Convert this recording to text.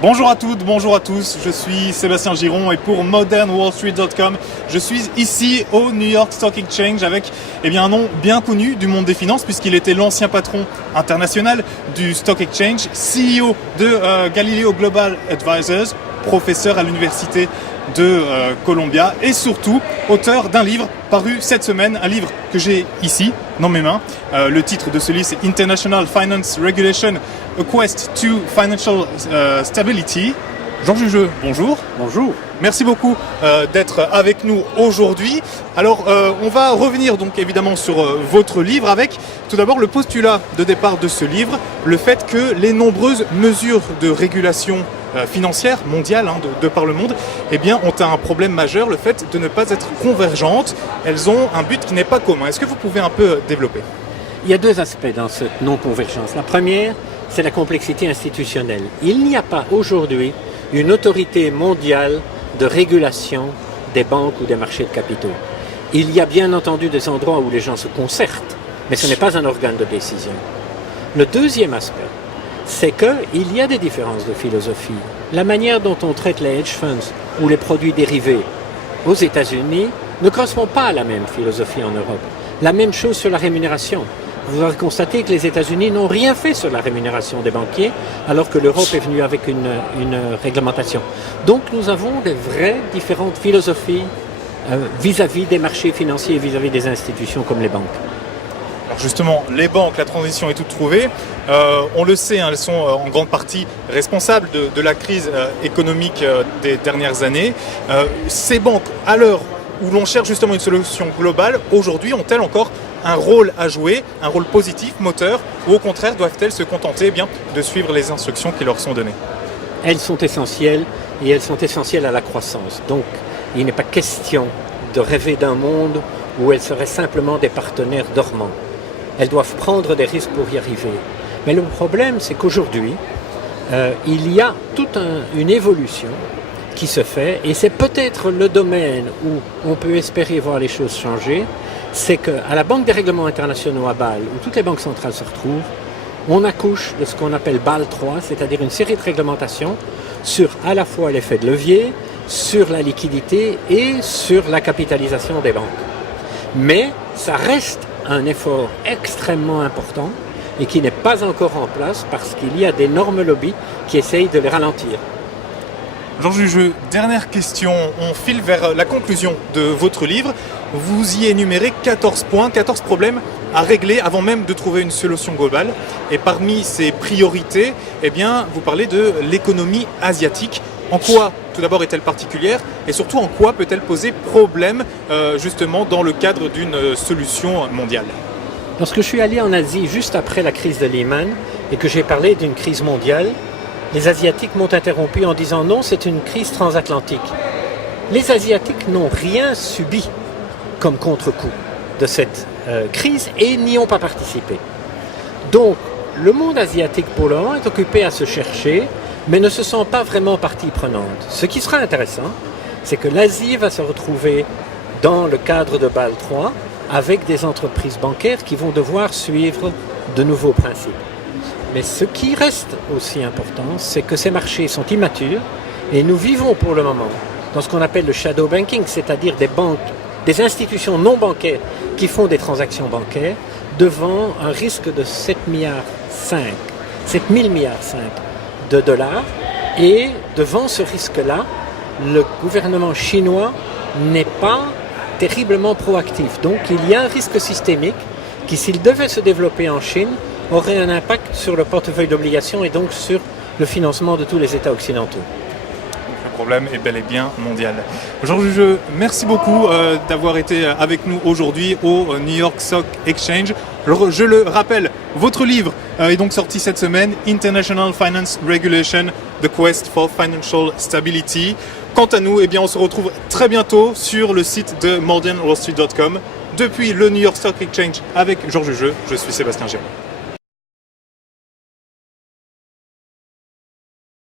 Bonjour à toutes, bonjour à tous, je suis Sébastien Giron et pour modernwallstreet.com, je suis ici au New York Stock Exchange avec un nom bien connu du monde des finances puisqu'il était l'ancien patron international du Stock Exchange, CEO de Galileo Global Advisors, professeur à l'université de Columbia et surtout auteur d'un livre paru cette semaine, un livre que j'ai ici dans mes mains. Le titre de ce livre c'est International Finance Regulation, A Quest to Financial Stability. Jean Jugeux, bonjour. Bonjour. Merci beaucoup d'être avec nous aujourd'hui. Alors on va revenir donc évidemment sur votre livre avec tout d'abord le postulat de départ de ce livre, le fait que les nombreuses mesures de régulation financière mondiale de par le monde ont un problème majeur, le fait de ne pas être convergentes. Elles ont un but qui n'est pas commun. Est-ce que vous pouvez un peu développer? Il y a deux aspects dans cette non-convergence. La première, c'est la complexité institutionnelle. Il n'y a pas aujourd'hui une autorité mondiale de régulation des banques ou des marchés de capitaux. Il y a bien entendu des endroits où les gens se concertent, mais ce n'est pas un organe de décision. Le deuxième aspect, c'est qu'il y a des différences de philosophie. La manière dont on traite les hedge funds ou les produits dérivés aux États-Unis ne correspond pas à la même philosophie en Europe. La même chose sur la rémunération. Vous aurez constaté que les États-Unis n'ont rien fait sur la rémunération des banquiers, alors que l'Europe est venue avec une réglementation. Donc nous avons des vraies différentes philosophies vis-à-vis des marchés financiers et vis-à-vis des institutions comme les banques. Alors justement, les banques, la transition est toute trouvée. On le sait, elles sont en grande partie responsables de la crise économique des dernières années. Ces banques, à l'heure où l'on cherche justement une solution globale, aujourd'hui ont-elles encore un rôle à jouer, un rôle positif, moteur, ou au contraire doivent-elles se contenter de suivre les instructions qui leur sont données? Elles sont essentielles et elles sont essentielles à la croissance. Donc il n'est pas question de rêver d'un monde où elles seraient simplement des partenaires dormants. Elles doivent prendre des risques pour y arriver. Mais le problème, c'est qu'aujourd'hui, il y a toute une évolution qui se fait, et c'est peut-être le domaine où on peut espérer voir les choses changer, c'est qu'à la Banque des règlements internationaux à Bâle, où toutes les banques centrales se retrouvent, on accouche de ce qu'on appelle Bâle 3, c'est-à-dire une série de réglementations sur à la fois l'effet de levier, sur la liquidité et sur la capitalisation des banques. Mais ça reste un effort extrêmement important et qui n'est pas encore en place parce qu'il y a d'énormes lobbies qui essayent de les ralentir. Jean Jugeux, dernière question, on file vers la conclusion de votre livre. Vous y énumérez 14 points, 14 problèmes à régler avant même de trouver une solution globale. Et parmi ces priorités, vous parlez de l'économie asiatique. En quoi, tout d'abord, est-elle particulière et surtout en quoi peut-elle poser problème justement dans le cadre d'une solution mondiale? Lorsque je suis allé en Asie juste après la crise de Lehman et que j'ai parlé d'une crise mondiale, les Asiatiques m'ont interrompu en disant non, c'est une crise transatlantique. Les Asiatiques n'ont rien subi comme contre-coup de cette crise et n'y ont pas participé. Donc, le monde asiatique pour le moment est occupé à se chercher, mais ne se sent pas vraiment partie prenante. Ce qui sera intéressant, c'est que l'Asie va se retrouver dans le cadre de Bâle 3 avec des entreprises bancaires qui vont devoir suivre de nouveaux principes. Mais ce qui reste aussi important, c'est que ces marchés sont immatures et nous vivons pour le moment dans ce qu'on appelle le shadow banking, c'est-à-dire des banques, des institutions non bancaires qui font des transactions bancaires devant un risque de 7 000 milliards de dollars. Et devant ce risque-là, le gouvernement chinois n'est pas terriblement proactif. Donc il y a un risque systémique qui, s'il devait se développer en Chine, aurait un impact sur le portefeuille d'obligations et donc sur le financement de tous les États occidentaux. Le problème est bel et bien mondial. Jean Jugeux, merci beaucoup d'avoir été avec nous aujourd'hui au New York Stock Exchange. Je le rappelle, votre livre est donc sorti cette semaine, International Finance Regulation, The Quest for Financial Stability. Quant à nous, on se retrouve très bientôt sur le site de modernwallstreet.com. Depuis le New York Stock Exchange avec Jean Jugeux, je suis Sébastien Giron.